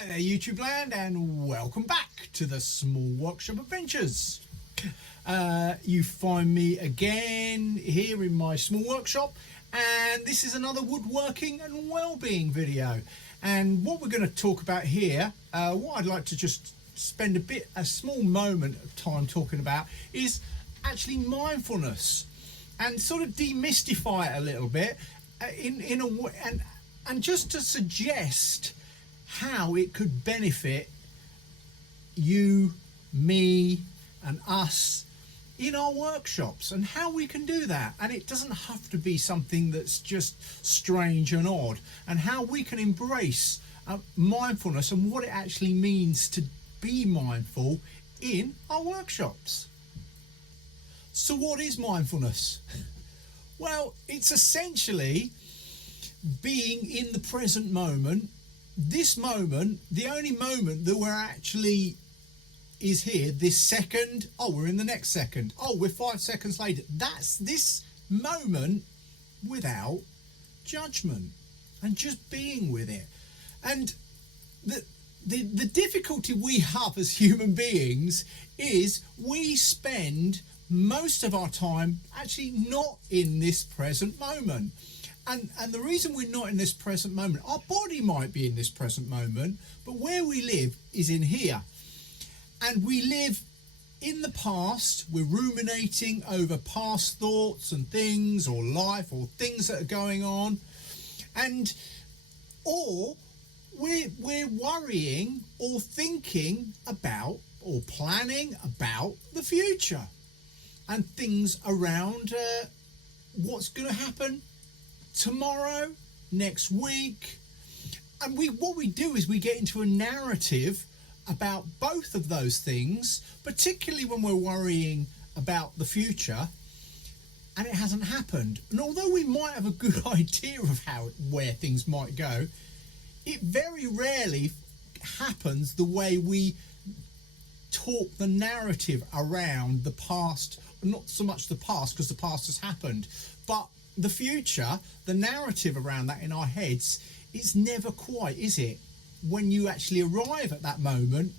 Hi there YouTube land, and welcome back to the Small Workshop Adventures. You find me again here in my small workshop, and this is another woodworking and well-being video. And what we're going to talk about here, what I'd like to just spend a small moment of time talking about, is actually mindfulness, and sort of demystify it a little bit in a way, and just to suggest how it could benefit you, me and us in our workshops, and how we can do that. And it doesn't have to be something that's just strange and odd, and how we can embrace mindfulness and what it actually means to be mindful in our workshops. So what is mindfulness? Well, it's essentially being in the present moment. This moment, the only moment that we're actually is here, this second. Oh, we're in the next second. Oh, we're 5 seconds later. That's this moment without judgment and just being with it. And the difficulty we have as human beings is we spend most of our time actually not in this present moment. And the reason we're not in this present moment, our body might be in this present moment, but where we live is in here. And we live in the past. We're ruminating over past thoughts and things, or life, or things that are going on. Or we're worrying or thinking about or planning about the future and things around what's going to happen tomorrow, next week. And what we do is we get into a narrative about both of those things, particularly when we're worrying about the future and it hasn't happened. And although we might have a good idea of where things might go, it very rarely happens the way we talk the narrative around the past. Not so much the past, because the past has happened, but the future, the narrative around that in our heads, it's never quite, is it? When you actually arrive at that moment,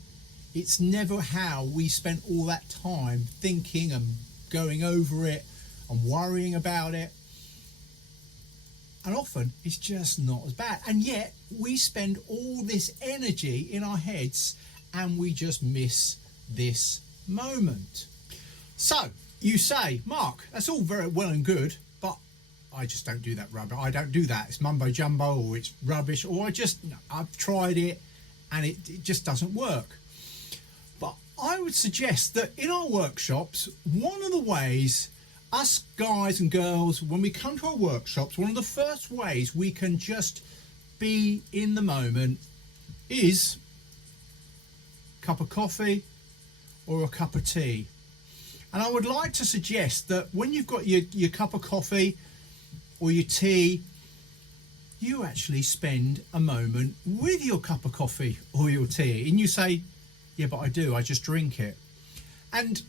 it's never how we spent all that time thinking and going over it and worrying about it. And often it's just not as bad. And yet we spend all this energy in our heads and we just miss this moment. So you say, Mark, that's all very well and good, but I just don't do that rubbish. I don't do that. It's mumbo jumbo, or it's rubbish, or I've tried it and it just doesn't work. But I would suggest that in our workshops, one of the ways us guys and girls, when we come to our workshops, one of the first ways we can just be in the moment is a cup of coffee or a cup of tea. And I would like to suggest that when you've got your cup of coffee or your tea, you actually spend a moment with your cup of coffee or your tea. And you say, yeah, but I just drink it. And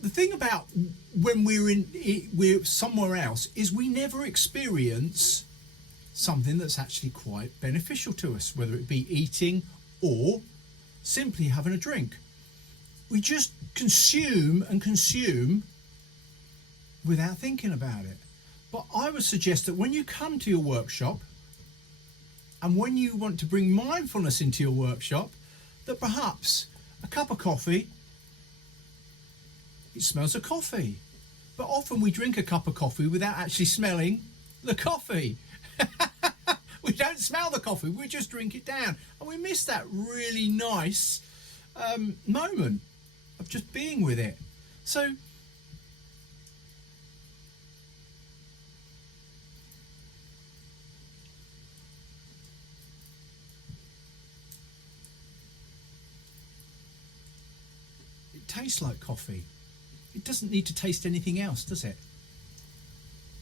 the thing about when we're somewhere else is we never experience something that's actually quite beneficial to us, whether it be eating or simply having a drink. We just consume and consume without thinking about it. But I would suggest that when you come to your workshop and when you want to bring mindfulness into your workshop, that perhaps a cup of coffee, it smells of coffee. But often we drink a cup of coffee without actually smelling the coffee. We don't smell the coffee, we just drink it down. And we miss that really nice moment of just being with it. So it tastes like coffee. It doesn't need to taste anything else, does it?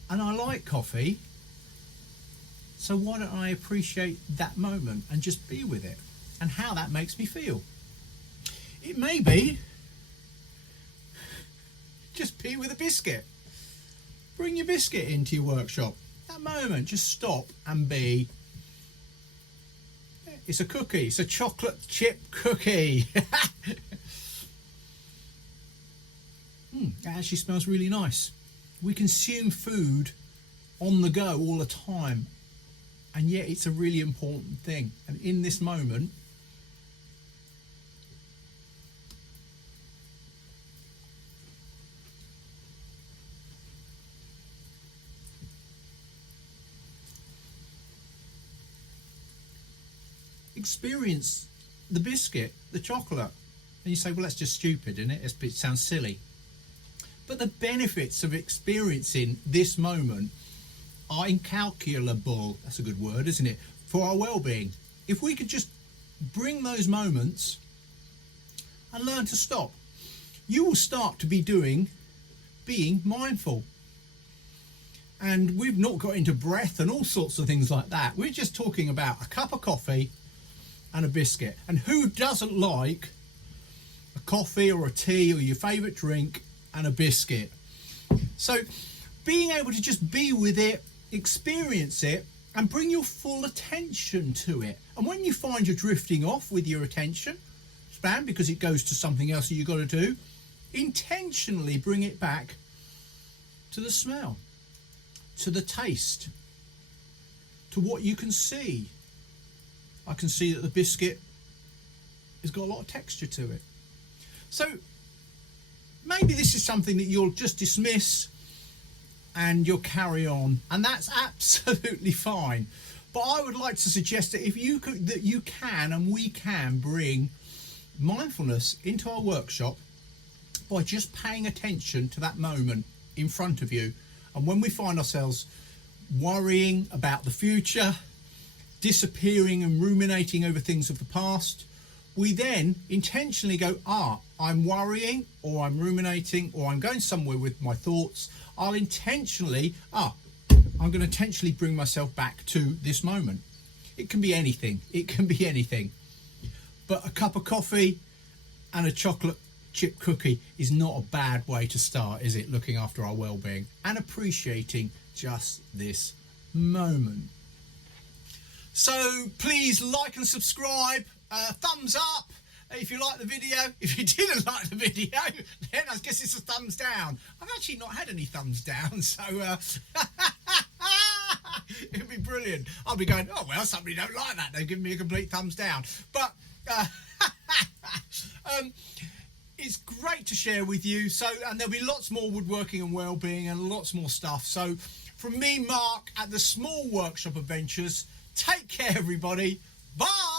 And I like coffee, so why don't I appreciate that moment and just be with it and how that makes me feel? It may be just be with a biscuit. Bring your biscuit into your workshop. That moment, just stop and be. It's a cookie. It's a chocolate chip cookie. It actually smells really nice. We consume food on the go all the time, and yet it's a really important thing. And in this moment, experience the biscuit, the chocolate. And you say, well, that's just stupid, isn't it? It sounds silly. But the benefits of experiencing this moment are incalculable. That's a good word, isn't it? For our well-being. If we could just bring those moments and learn to stop, you will start to be being mindful. And we've not got into breath and all sorts of things like that. We're just talking about a cup of coffee and a biscuit. And who doesn't like a coffee or a tea or your favourite drink and a biscuit? So being able to just be with it, experience it, and bring your full attention to it. And when you find you're drifting off with your attention span because it goes to something else that you've got to do, intentionally bring it back to the smell, to the taste, to what you can see. I can see that the biscuit has got a lot of texture to it. So maybe this is something that you'll just dismiss and you'll carry on, and that's absolutely fine. But I would like to suggest that if you could, that you can and we can bring mindfulness into our workshop by just paying attention to that moment in front of you. And when we find ourselves worrying about the future, disappearing and ruminating over things of the past, we then intentionally go, I'm worrying, or I'm ruminating, or I'm going somewhere with my thoughts. I'm going to intentionally bring myself back to this moment. It can be anything. It can be anything. But a cup of coffee and a chocolate chip cookie is not a bad way to start, is it? Looking after our well-being and appreciating just this moment. So please like and subscribe, thumbs up if you like the video. If you didn't like the video, then I guess it's a thumbs down. I've actually not had any thumbs down, so it'd be brilliant. I'll be going, oh well, somebody don't like that, they've given me a complete thumbs down. But it's great to share with you. So, and there'll be lots more woodworking and well-being and lots more stuff. So from me, Mark, at the Small Workshop Adventures, take care everybody. Bye.